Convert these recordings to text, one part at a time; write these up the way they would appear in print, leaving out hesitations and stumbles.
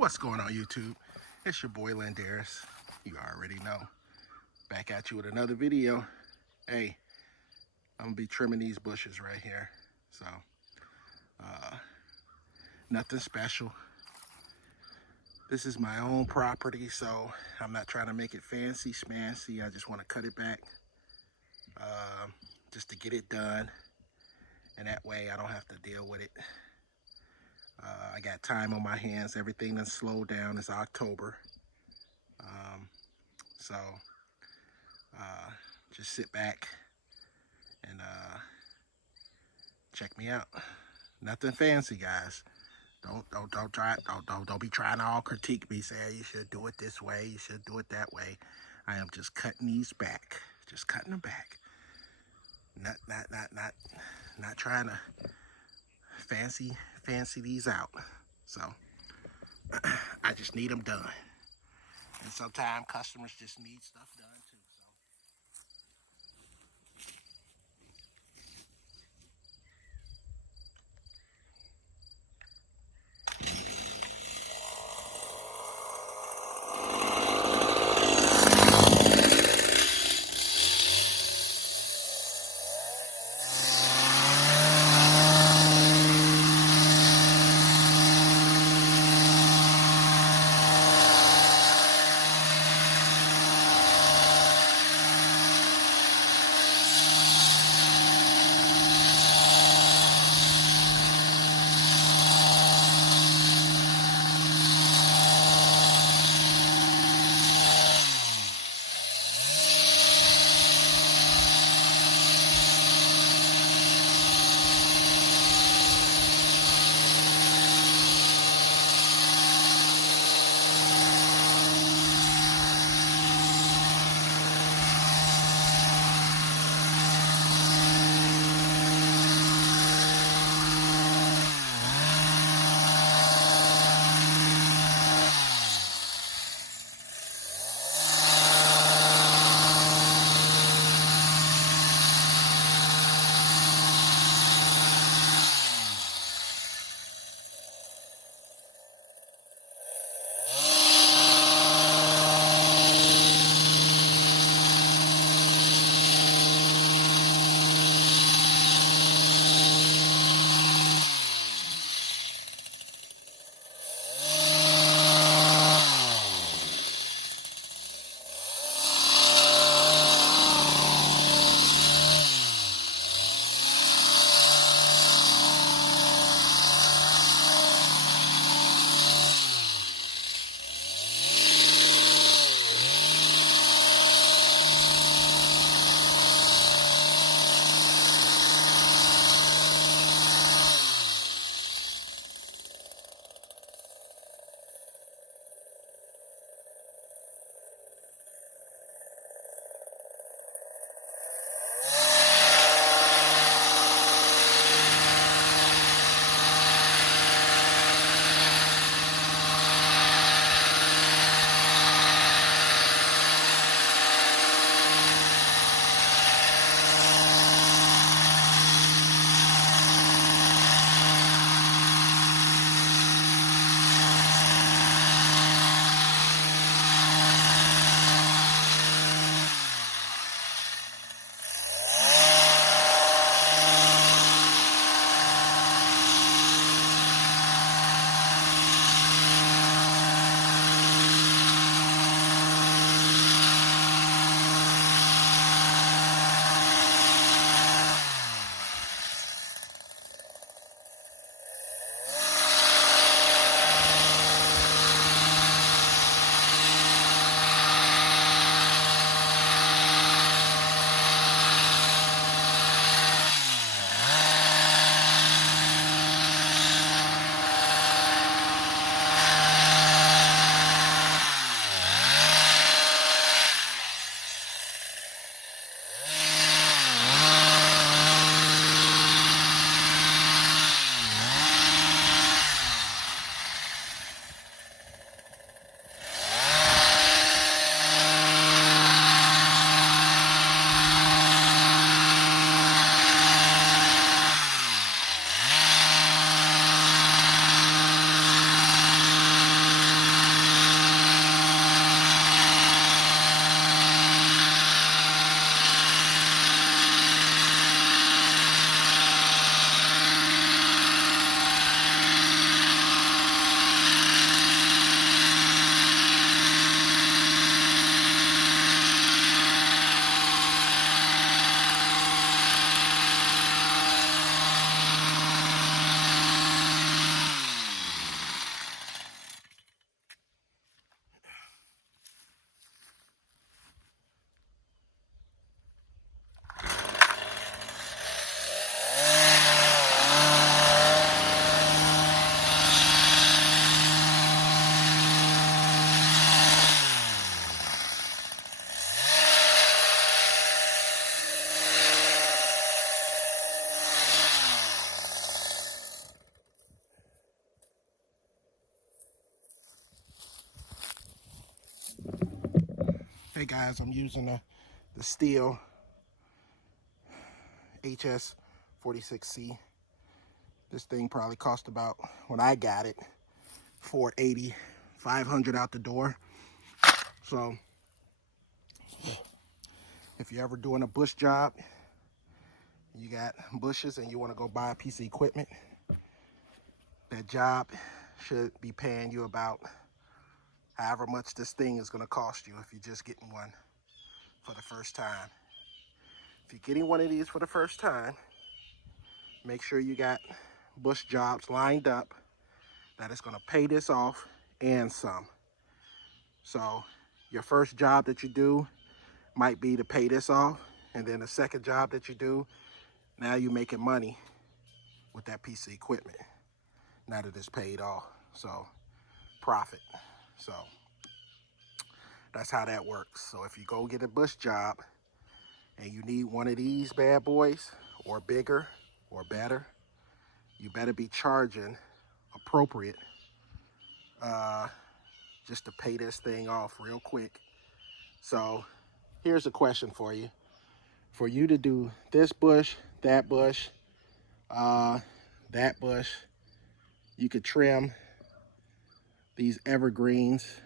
What's going on, YouTube? It's your boy Landaris. You already know. Back at you with another video. Hey, I'm gonna be trimming these bushes right here. So, nothing special. This is my own property, so I'm not trying to make it fancy schmancy. I just want to cut it back just to get it done, and that way I don't have to deal with it. I got time on my hands. Everything that's slowed down. It's October, so just sit back and check me out. Nothing fancy, guys. Don't be trying to all critique me, say you should do it this way, you should do it that way. I am just cutting these back, just cutting them back. Not trying to fancy these out. So I just need them done. And sometimes customers just need stuff done too. Hey guys, I'm using the Stihl HS46C. This thing probably cost about, when I got it, $480, $500 out the door. So if you're ever doing a bush job, you got bushes and you want to go buy a piece of equipment, that job should be paying you about however much this thing is going to cost you if you're just getting one for the first time. If you're getting one of these for the first time, make sure you got bush jobs lined up that is going to pay this off and some. So your first job that you do might be to pay this off, and then the second job that you do, now you're making money with that piece of equipment now that it's paid off. So profit. So that's how that works. So if you go get a bush job and you need one of these bad boys, or bigger or better, you better be charging appropriate just to pay this thing off real quick. So here's a question for you. For you to do this bush, that bush, that bush, you could trim these evergreens,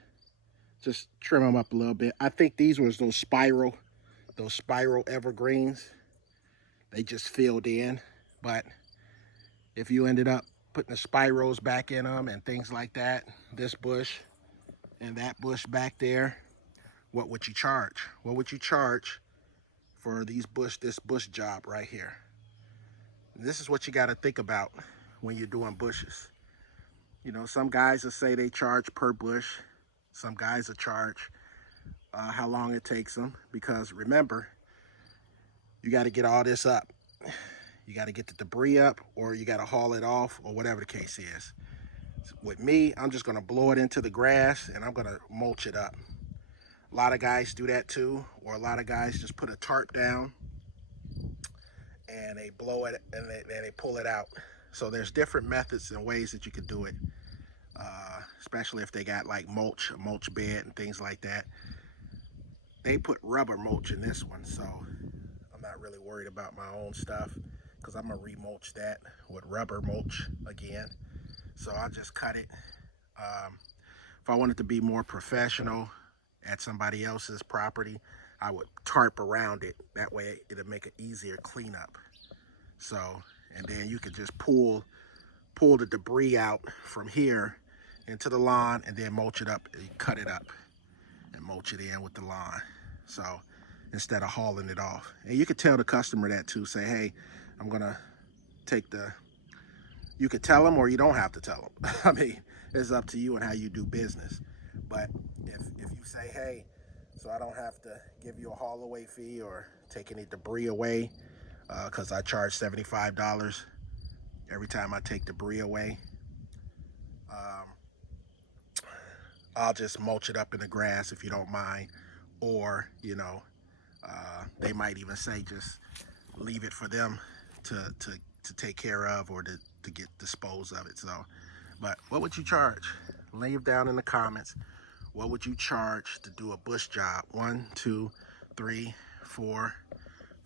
just trim them up a little bit. I think these was those spiral evergreens. They just filled in, but if you ended up putting the spirals back in them and things like that, this bush and that bush back there, what would you charge? What would you charge for this bush job right here? And this is what you got to think about when you're doing bushes. You know, some guys will say they charge per bush. Some guys will charge how long it takes them, because remember, you got to get all this up. You got to get the debris up, or you got to haul it off, or whatever the case is. With me, I'm just going to blow it into the grass and I'm going to mulch it up. A lot of guys do that too, or a lot of guys just put a tarp down and they blow it and they pull it out. So there's different methods and ways that you could do it, especially if they got like a mulch bed and things like that. They put rubber mulch in this one, so I'm not really worried about my own stuff, because I'm gonna remulch that with rubber mulch again. So I'll just cut it. If I wanted to be more professional at somebody else's property, I would tarp around it. That way it'll make an easier cleanup. So, and then you could just pull the debris out from here into the lawn, and then mulch it up, and cut it up and mulch it in with the lawn. So instead of hauling it off. And you could tell the customer that too. Say, hey, I'm gonna take you could tell them, or you don't have to tell them. I mean, it's up to you and how you do business. But if you say, hey, so I don't have to give you a haul away fee or take any debris away, because I charge $75 every time I take debris away, I'll just mulch it up in the grass if you don't mind. Or, you know, they might even say just leave it for them to take care of, or to get dispose of it. So, but what would you charge? Leave down in the comments, what would you charge to do a bush job? 1, 2, 3, 4,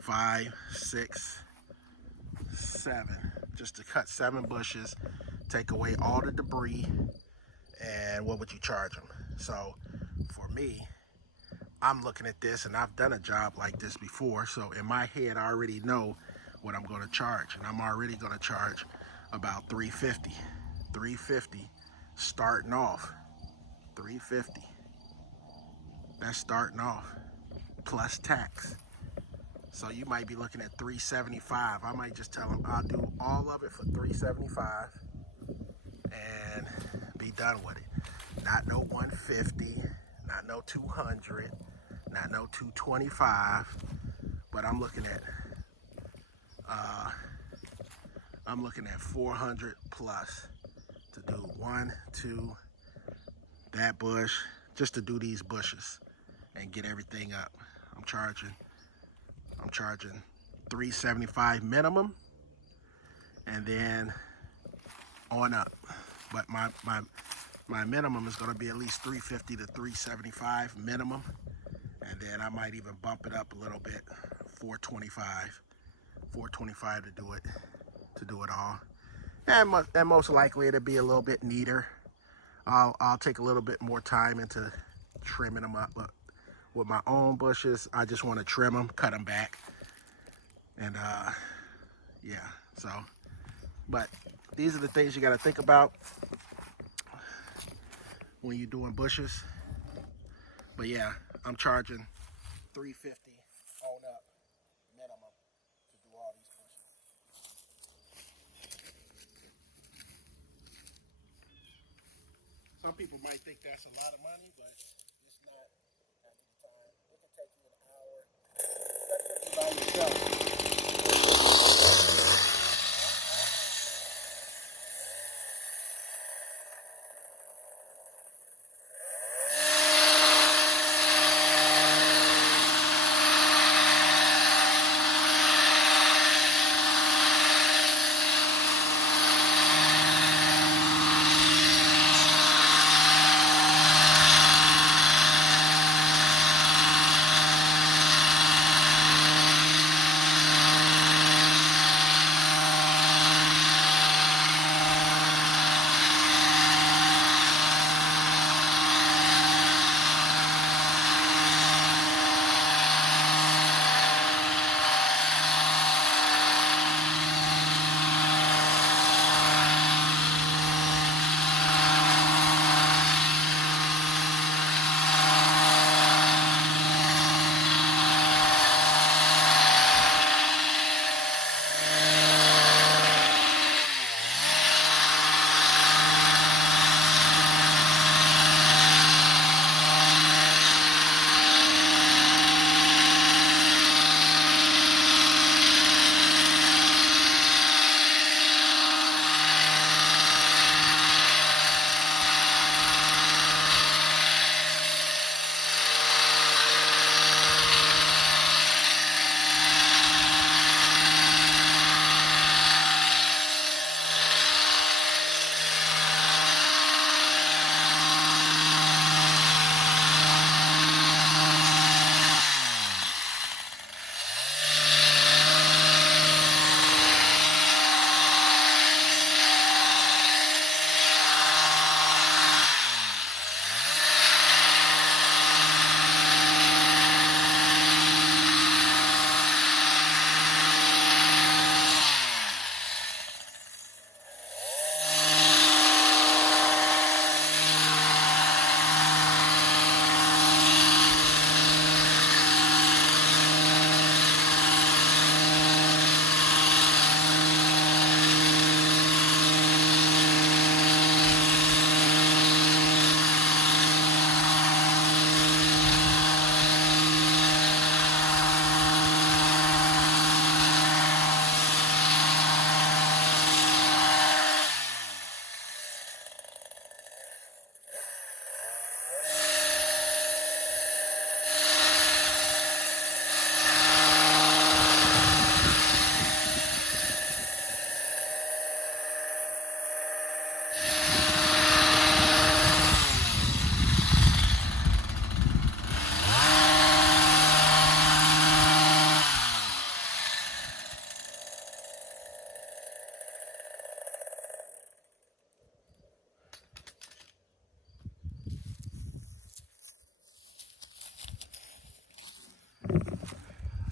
5, 6, 7. Just to cut 7 bushes, take away all the debris, and what would you charge them? So for me, I'm looking at this, and I've done a job like this before, so in my head I already know what I'm going to charge, and I'm already going to charge about $350 starting off. $350, that's starting off, plus tax. So you might be looking at $375. I might just tell them I'll do all of it for $375 and be done with it. Not no $150, not no $200, not no $225, but I'm looking at $400 plus to do 1, 2, that bush, just to do these bushes and get everything up. I'm charging $375 minimum, and then on up. But my minimum is going to be at least $350 to $375 minimum, And then I might even bump it up a little bit, 425. 425 to do it all. And most likely it'll be a little bit neater. I'll take a little bit more time into trimming them up. But with my own bushes, I just want to trim them, cut them back. And yeah, so, but these are the things you got to think about when you're doing bushes. But yeah, I'm charging $350 on up minimum to do all these bushes. Some people might think that's a lot of money, but it's not at the time. It can take you an hour, especially by yourself.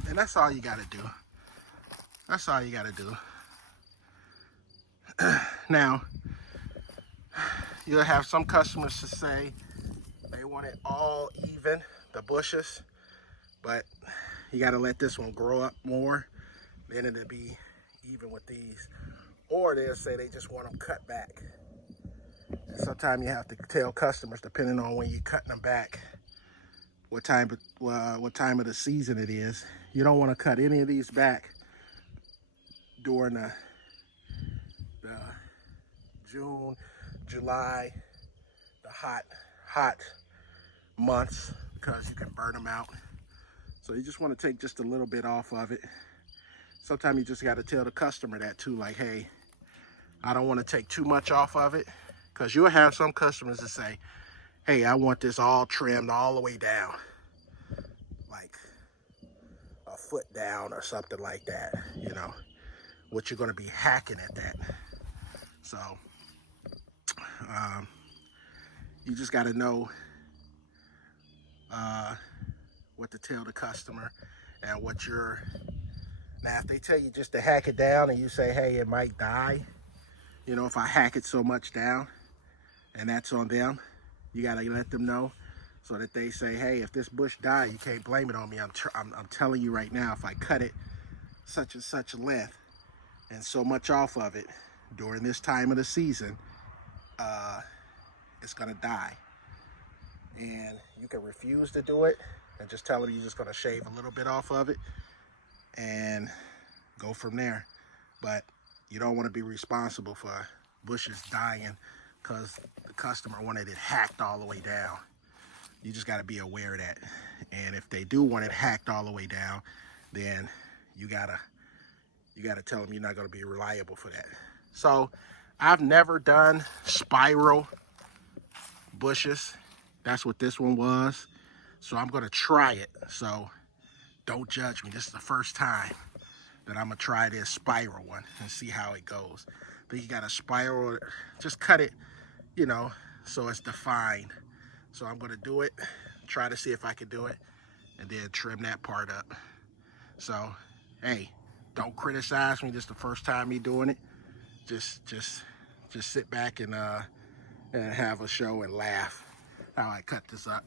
And that's all you got to do. That's all you got to do. Now, you'll have some customers to say they want it all even, the bushes, but you got to let this one grow up more, then it'll be even with these. Or they'll say they just want them cut back. And sometimes you have to tell customers, depending on when you're cutting them back, what time of the season it is. You don't want to cut any of these back during the June, July, the hot months, because you can burn them out. So you just want to take just a little bit off of it. Sometimes you just got to tell the customer that too, like, hey, I don't want to take too much off of it, because you'll have some customers that say, hey, I want this all trimmed all the way down. foot down or something like that, you know, what you're going to be hacking at that. So you just got to know what to tell the customer and what you're. Now, if they tell you just to hack it down and you say, hey, it might die, you know, if I hack it so much down, and that's on them, you got to let them know so that they say, hey, if this bush died, you can't blame it on me. I'm telling you right now, if I cut it such and such a length and so much off of it during this time of the season, it's going to die. And you can refuse to do it and just tell them you're just going to shave a little bit off of it and go from there. But you don't want to be responsible for bushes dying because the customer wanted it hacked all the way down. You just got to be aware of that. And if they do want it hacked all the way down, then you gotta tell them you're not going to be reliable for that. So I've never done spiral bushes. That's what this one was. So I'm going to try it. So don't judge me. This is the first time that I'm going to try this spiral one and see how it goes. But you got a spiral, just cut it, you know, so it's defined. So I'm going to do it, try to see if I can do it, and then trim that part up. So, hey, don't criticize me. This is the first time me doing it. Just sit back and have a show and laugh how I cut this up.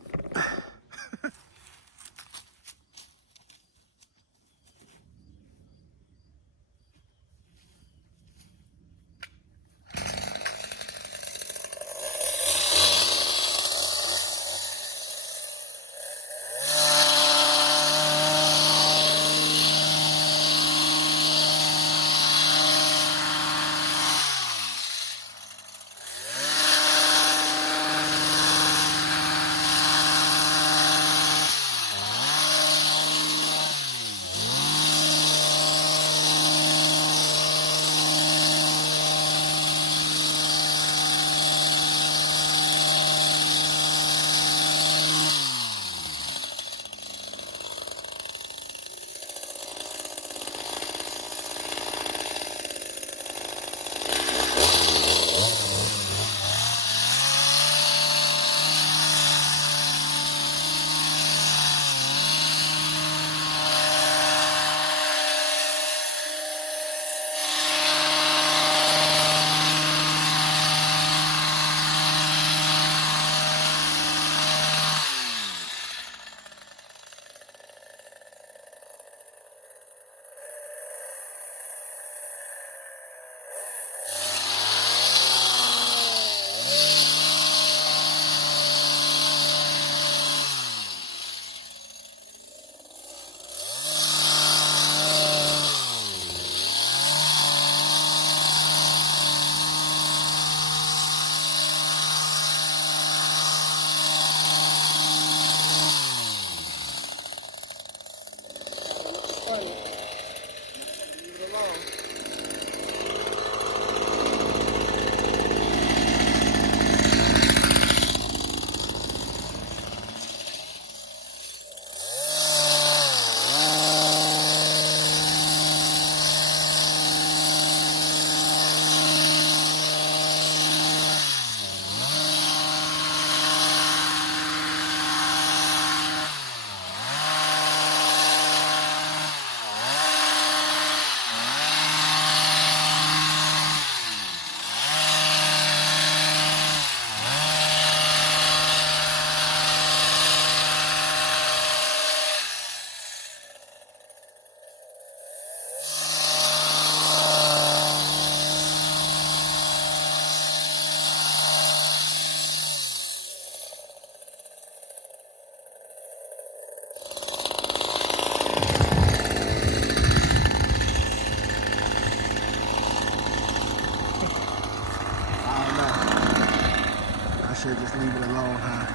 Should just leave it alone, huh?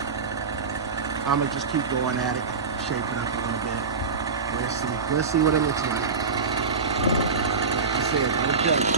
I'm gonna just keep going at it, shape it up a little bit. We'll see what it looks like. Like I said, don't judge.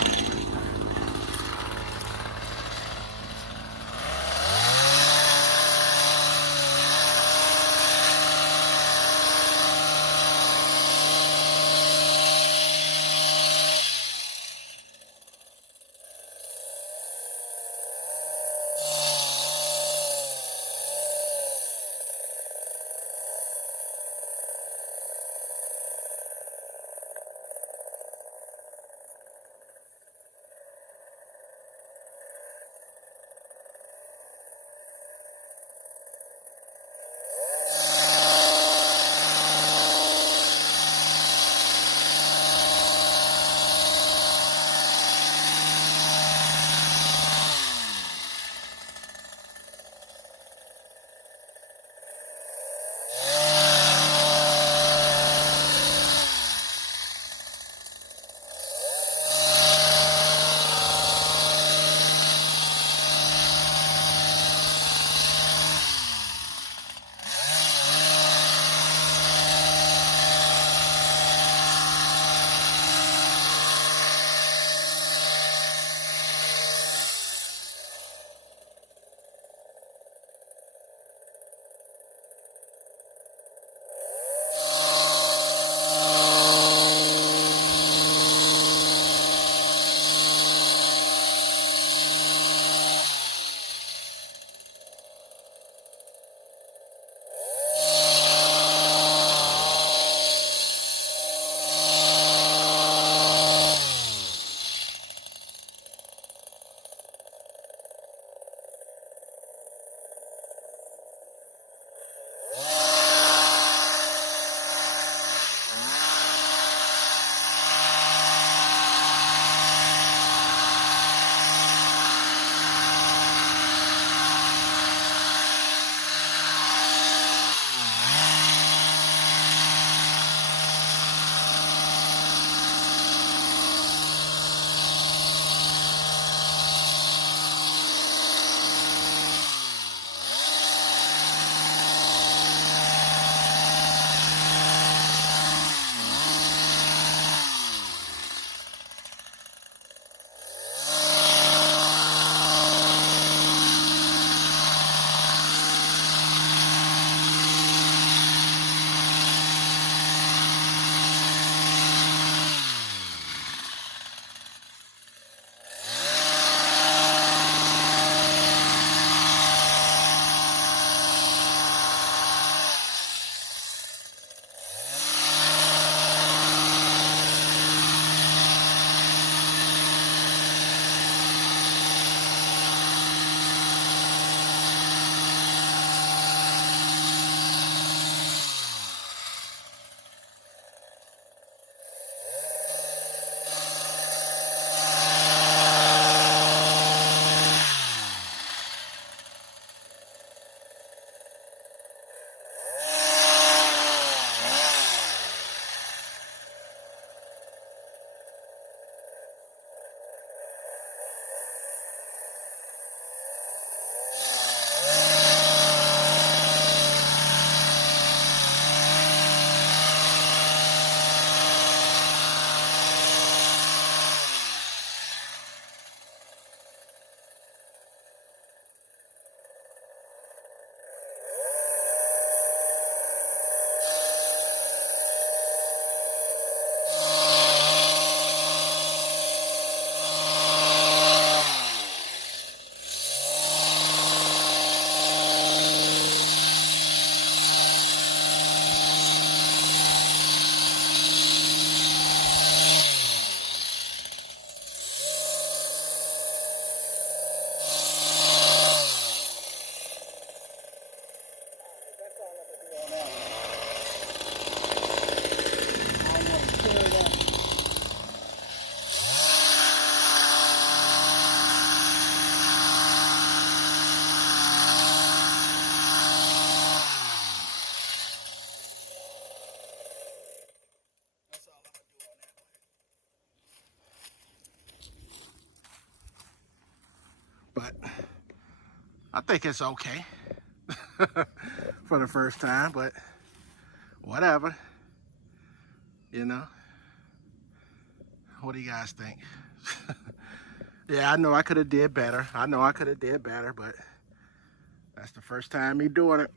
I think it's okay for the first time, but whatever, you know. What do you guys think? Yeah, I know I could have did better. I know I could have did better, but that's the first time me doing it.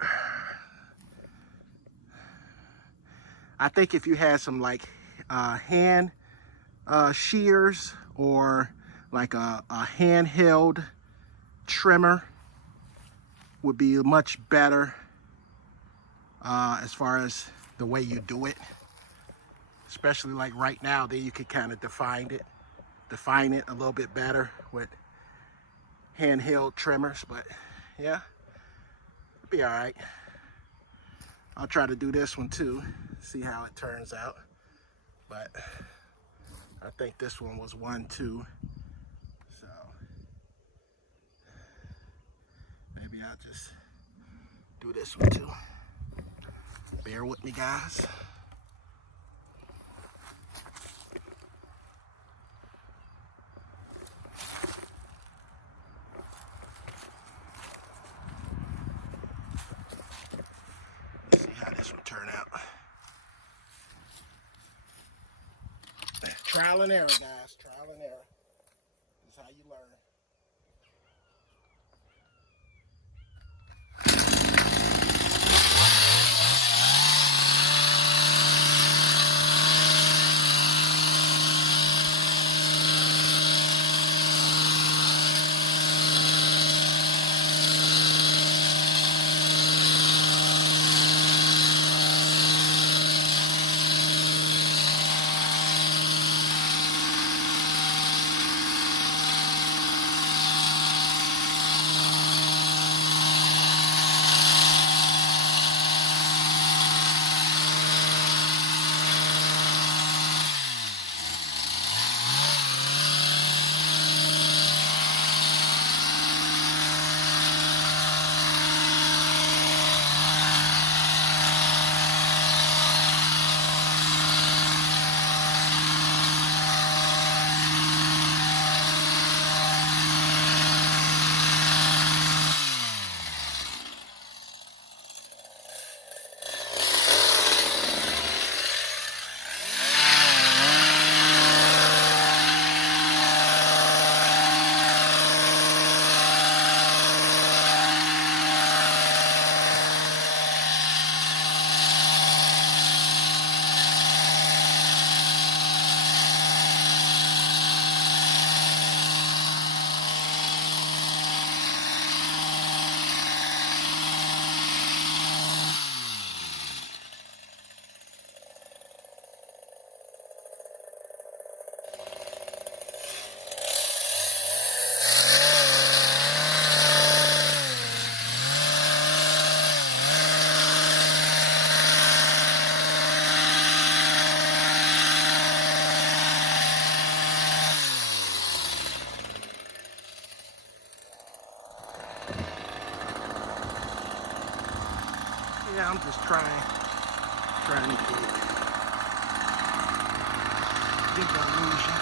I think if you had some like hand shears or like a handheld trimmer would be much better as far as the way you do it. Especially like right now, then you could kind of define it a little bit better with handheld trimmers. But yeah, it'll be all right. I'll try to do this one too, see how it turns out. But I think this one was 1, 2. So maybe I'll just do this one too. Bear with me, guys. Let's see how this one turn out. Trial and error, guys. Trial and error. That's how you learn. Yeah, I'm just trying to get the illusion.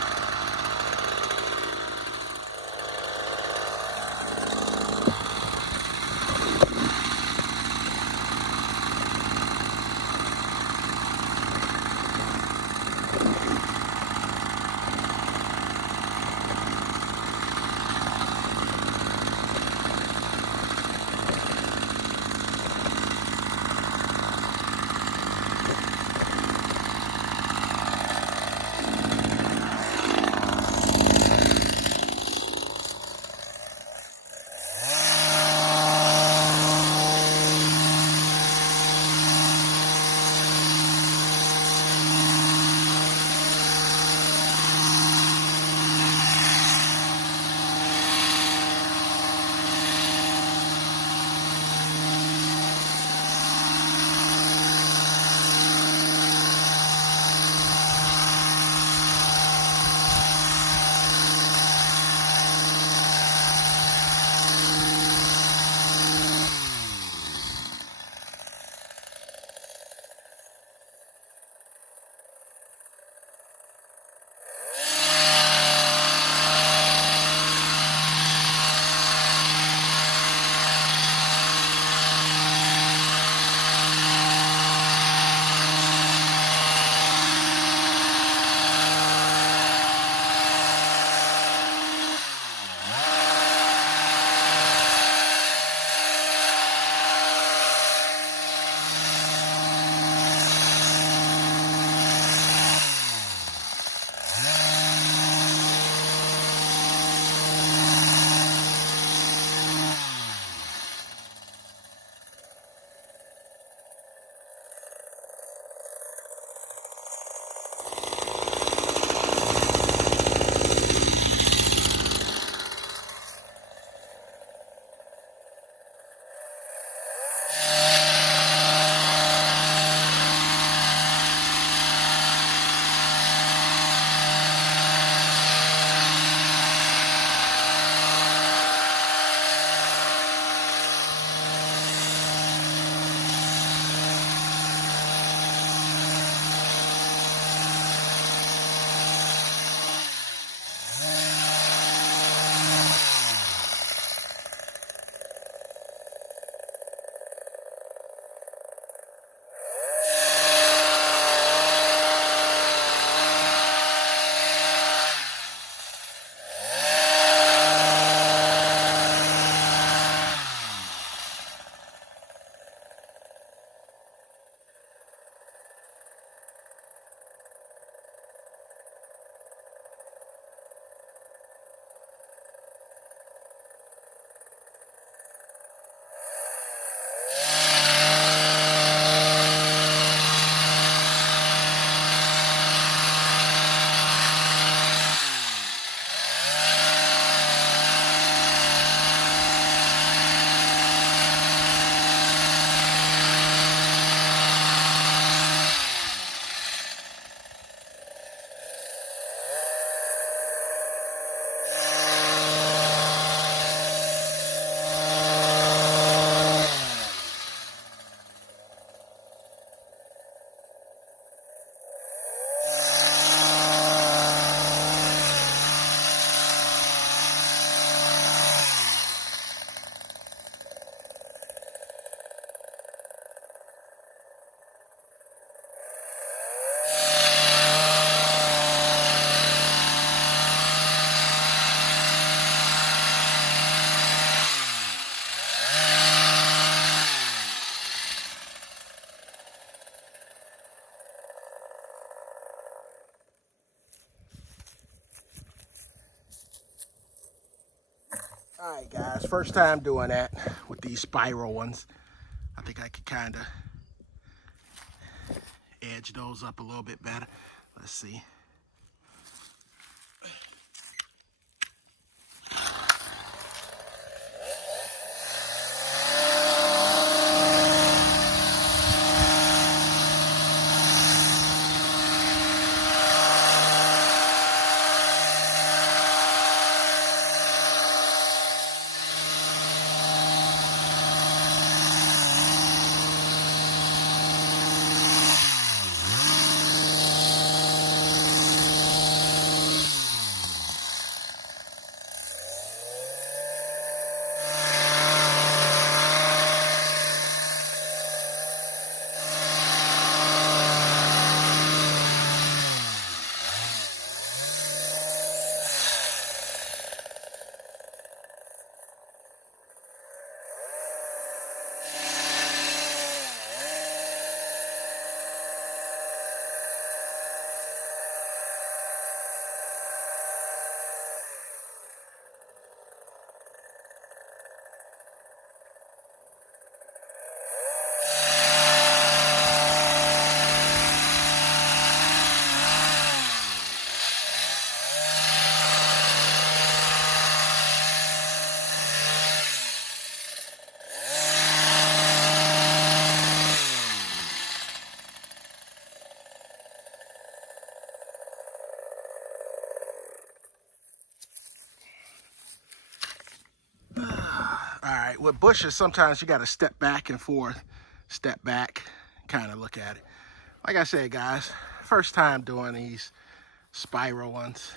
first time doing that with these spiral ones. I think I could kind of edge those up a little bit better. Let's see. All right, with bushes, sometimes you got to step back and forth, step back, kind of look at it. Like I said, guys, first time doing these spiral ones.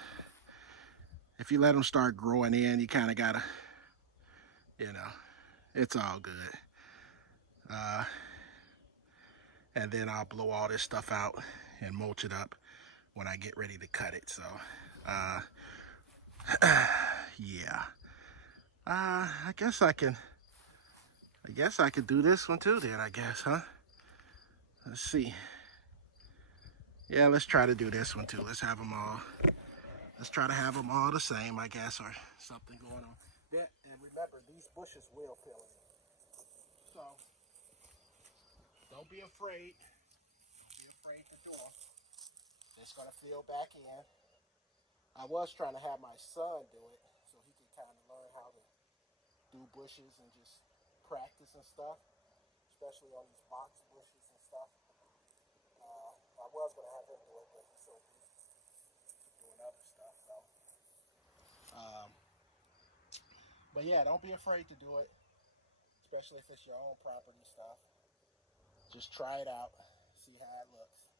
If you let them start growing in, you kind of got to, you know, it's all good. And then I'll blow all this stuff out and mulch it up when I get ready to cut it. So, yeah. I guess I could do this one too then, I guess, huh? Let's see. Yeah, let's try to do this one too. Let's try to have them all the same, I guess, or something going on. Yeah, and remember, these bushes will fill in. So, don't be afraid. Don't be afraid to do them. It's gonna fill back in. I was trying to have my son do it so he could kind of learn how to do bushes and just practice and stuff, especially on these box bushes and stuff. I was gonna have him do it, but he's so busy doing other stuff. So, but yeah, don't be afraid to do it, especially if it's your own property stuff. Just try it out, see how it looks,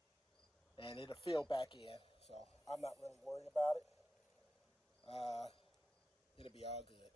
and it'll fill back in. So I'm not really worried about it. It'll be all good.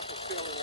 stuff will fill in.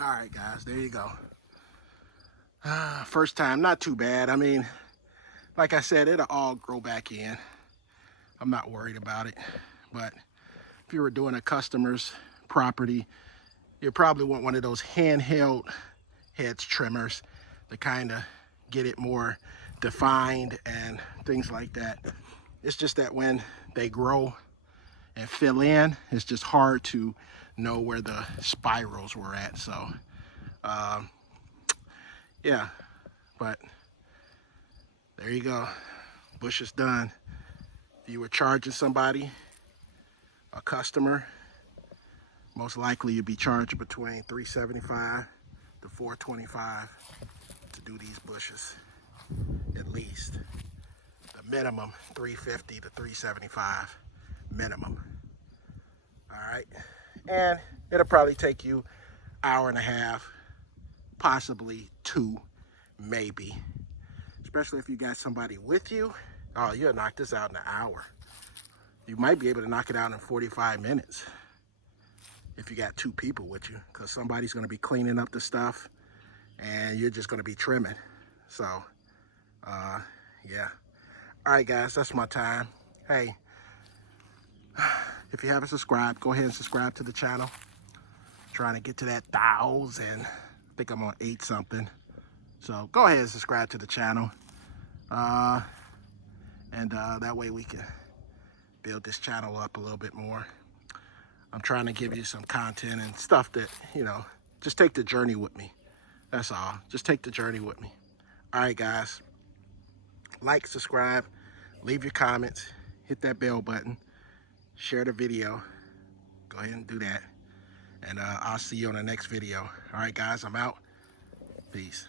All right, guys, there you go. First time, not too bad. I mean, like I said, it'll all grow back in. I'm not worried about it. But if you were doing a customer's property, you probably want one of those handheld hedge trimmers to kind of get it more defined and things like that. It's just that when they grow and fill in, it's just hard to know where the spirals were at. So yeah, but there you go. Bush is done. If you were charging somebody, a customer, most likely you'd be charging between $375 to $425 to do these bushes, at least. The minimum $350 to $375 minimum. All right, and it'll probably take you hour and a half, possibly two, maybe. Especially if you got somebody with you. Oh, you'll knock this out in an hour. You might be able to knock it out in 45 minutes. if you got 2 people with you, because somebody's going to be cleaning up the stuff and you're just going to be trimming. So, yeah. All right, guys, that's my time. Hey, if you haven't subscribed, go ahead and subscribe to the channel. Trying to get to that 1,000. I think I'm on 8 something. So go ahead and subscribe to the channel. That way we can build this channel up a little bit more. I'm trying to give you some content and stuff that, you know, just take the journey with me. That's all. Just take the journey with me. All right, guys. Like, subscribe, leave your comments, hit that bell button, share the video. Go ahead and do that. And I'll see you on the next video. All right, guys, I'm out. Peace.